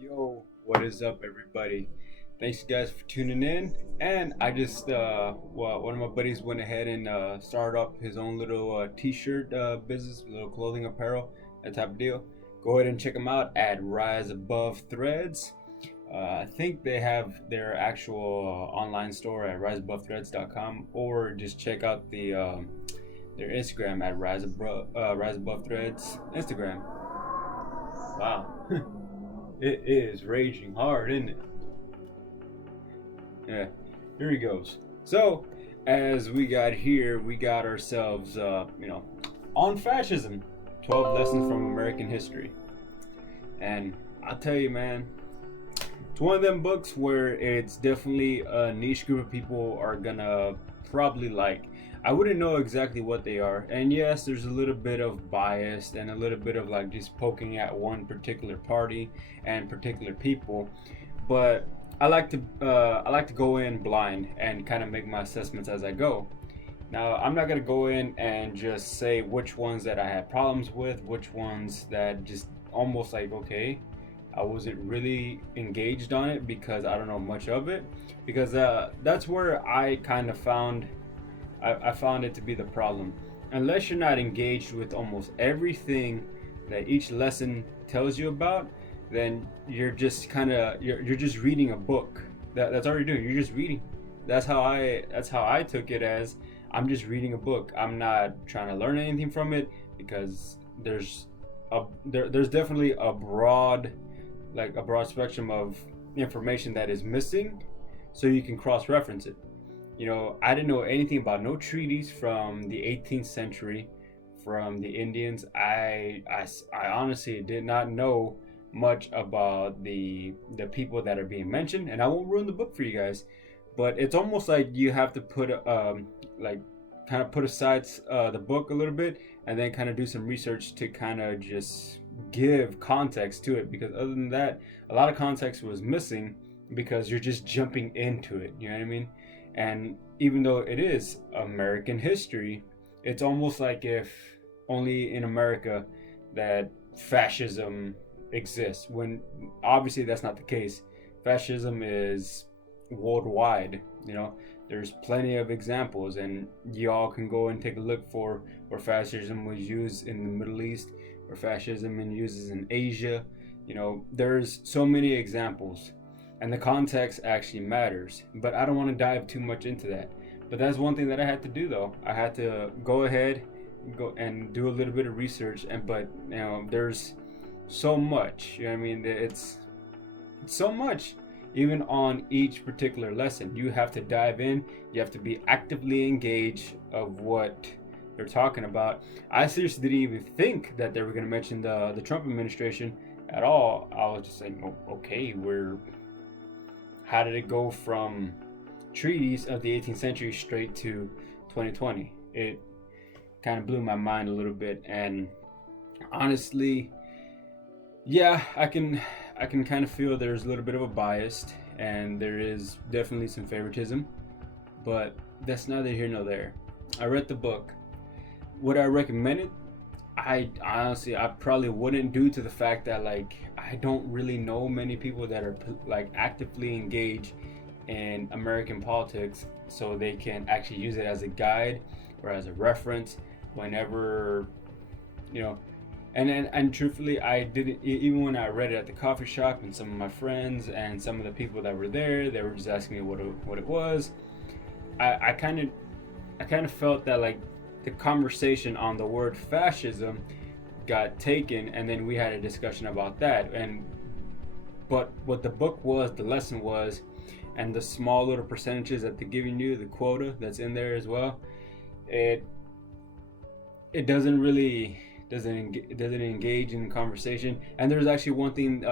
Yo, what is up, everybody? Thanks, guys, for tuning in. And I just, one of my buddies went ahead and started up his own little t-shirt business, little clothing apparel, that type of deal. Go ahead and check him out at Rise Above Threads. I think they have their actual online store at riseabovethreads.com, or just check out their Instagram at Rise Above Threads Instagram. Wow. It is raging hard, isn't it? Yeah, here he goes. So, as we got here, we got ourselves, on fascism 12 lessons from American history. And I'll tell you, man, it's one of them books where it's definitely a niche group of people are gonna probably like. I wouldn't know exactly what they are, and yes, there's a little bit of bias and a little bit of like just poking at one particular party and particular people, but I like to go in blind and kind of make my assessments as I go. Now, I'm not gonna go in and just say which ones that I had problems with, which ones that just almost like okay, I wasn't really engaged on it because I don't know much of it. Because that's where I kind of I found it to be the problem. Unless you're not engaged with almost everything that each lesson tells you about, then you're just you're just reading a book. That's all you're doing. You're just reading. That's how I took it as I'm just reading a book. I'm not trying to learn anything from it because there's definitely a broad spectrum of information that is missing, so you can cross reference it. I didn't know anything about no treaties from the 18th century from the Indians. I honestly did not know much about the people that are being mentioned, and I won't ruin the book for you guys. But it's almost like you have to like kind of put aside the book a little bit, and then kind of do some research to kind of just give context to it. Because other than that, a lot of context was missing because you're just jumping into it. You know what I mean? And even though it is American history, it's almost like if only in America that fascism exists, when obviously that's not the case. Fascism is worldwide. There's plenty of examples, and y'all can go and take a look for where fascism was used in the Middle East, where fascism was used in Asia. There's so many examples, and the context actually matters. But I don't want to dive too much into that. But that's one thing that I had to do, though. I had to go ahead, go and do a little bit of research, but there's so much. You know what I mean? It's so much. Even on each particular lesson, you have to dive in. You have to be actively engaged of what they're talking about. I seriously didn't even think that they were going to mention the Trump administration at all. I was just saying, oh, okay, how did it go from treaties of the 18th century straight to 2020? It kind of blew my mind a little bit, and honestly, yeah, I can kind of feel there's a little bit of a bias, and there is definitely some favoritism, but that's neither here nor there. I read the book. Would I recommend it? I honestly, I probably wouldn't, due to the fact that like I don't really know many people that are like actively engaged in American politics, so they can actually use it as a guide or as a reference whenever you know and truthfully, I didn't, even when I read it at the coffee shop, and some of my friends and some of the people that were there, they were just asking me what it was. I kind of felt that like the conversation on the word fascism got taken, and then we had a discussion about that. But what the book was, the lesson was, and the small little percentages that they're giving you, the quota that's in there as well, it doesn't engage in conversation. And there's actually one thing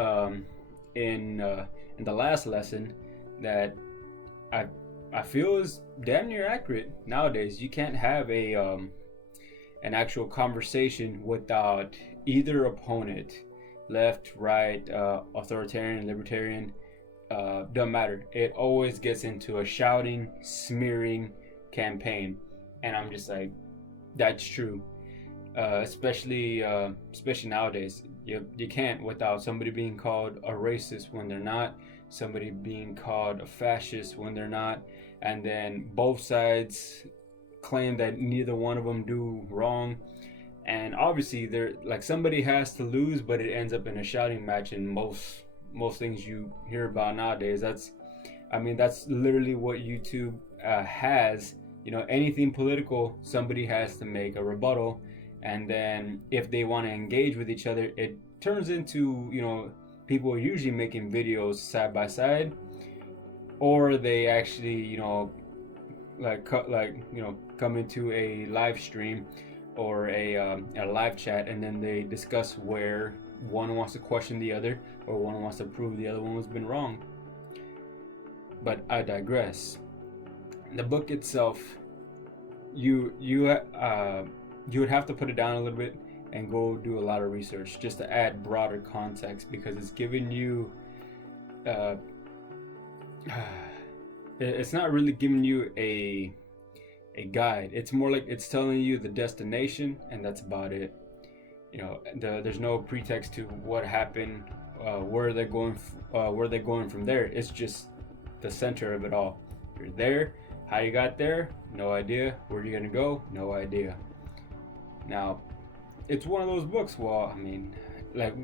in the last lesson that I feel is damn near accurate nowadays. You can't have an actual conversation without either opponent, left, right, authoritarian, libertarian, doesn't matter. It always gets into a shouting, smearing campaign, and I'm just like, that's true. especially nowadays. You can't without somebody being called a racist when they're not, somebody being called a fascist when they're not, and then both sides claim that neither one of them do wrong. And obviously, they're like somebody has to lose, but it ends up in a shouting match. And most things you hear about nowadays, that's literally what YouTube has. Anything political, somebody has to make a rebuttal, and then if they want to engage with each other, it turns into people are usually making videos side by side, or they actually come into a live stream or a live chat, and then they discuss where one wants to question the other or one wants to prove the other one has been wrong. But I digress. The book itself, you would have to put it down a little bit and go do a lot of research just to add broader context, because it's giving you it's not really giving you a guide. It's more like it's telling you the destination, and that's about it. There's no pretext to what happened, where they're going from there. It's just the center of it all. You're there. How you got there? No idea. Where you gonna go? No idea. Now, it's one of those books. Well,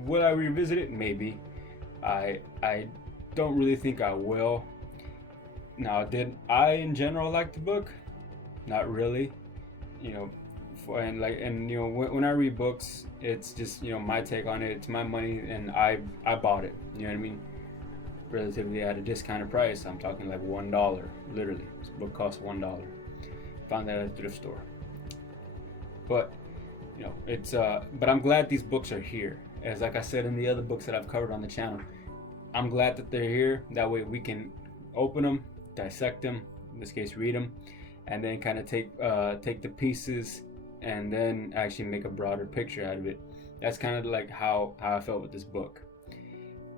will I revisit it? Maybe. I don't really think I will. Now, did I in general like the book? Not really. When I read books, it's just my take on it. It's my money, and I bought it. You know what I mean? Relatively at a discounted price. I'm talking like $1, literally. This book costs $1. Found that at a thrift store. But but I'm glad these books are here. As like I said in the other books that I've covered on the channel, I'm glad that they're here. That way we can open them, dissect them, in this case read them, and then kind of take the pieces and then actually make a broader picture out of it. That's kind of like how I felt with this book.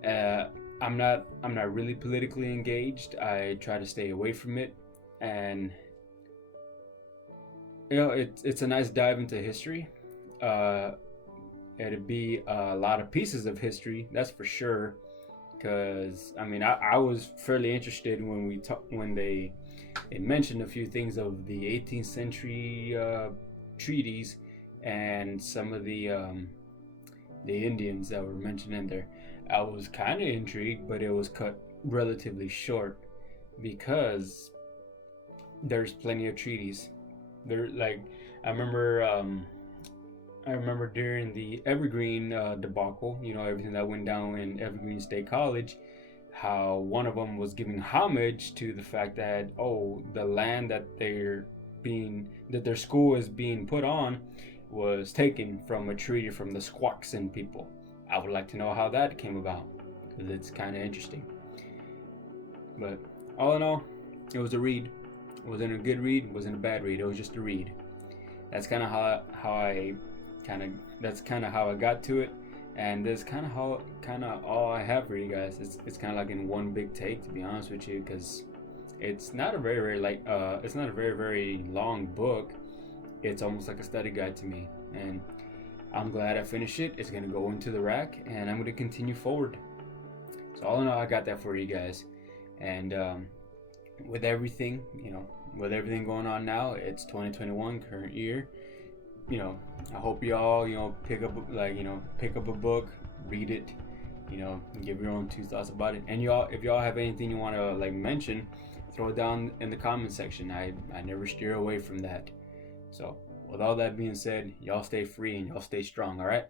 I'm not really politically engaged. I try to stay away from it, and it's a nice dive into history. It'd be a lot of pieces of history, that's for sure. Because I was fairly interested when they mentioned a few things of the 18th century treaties and some of the Indians that were mentioned in there. I was kind of intrigued, but it was cut relatively short because there's plenty of treaties. I remember during the Evergreen debacle, everything that went down in Evergreen State College, how one of them was giving homage to the fact that the land that their school is being put on was taken from a treaty from the Squaxin people. I would like to know how that came about, because it's kind of interesting. But all in all, it was a read. It wasn't a good read, it wasn't a bad read, it was just a read. That's kind of how I got to it, and that's kind of all I have for you guys. It's kind of like in one big take, to be honest with you, because it's not a very very long book. It's almost like a study guide to me, and I'm glad I finished it. It's gonna go into the rack, and I'm gonna continue forward. So all in all, I got that for you guys, and with everything going on now, it's 2021, current year. I hope y'all pick up a book, read it, give your own 2 thoughts about it. And if y'all have anything you want to mention, throw it down in the comment section. I never steer away from that. So with all that being said, y'all stay free and y'all stay strong. All right.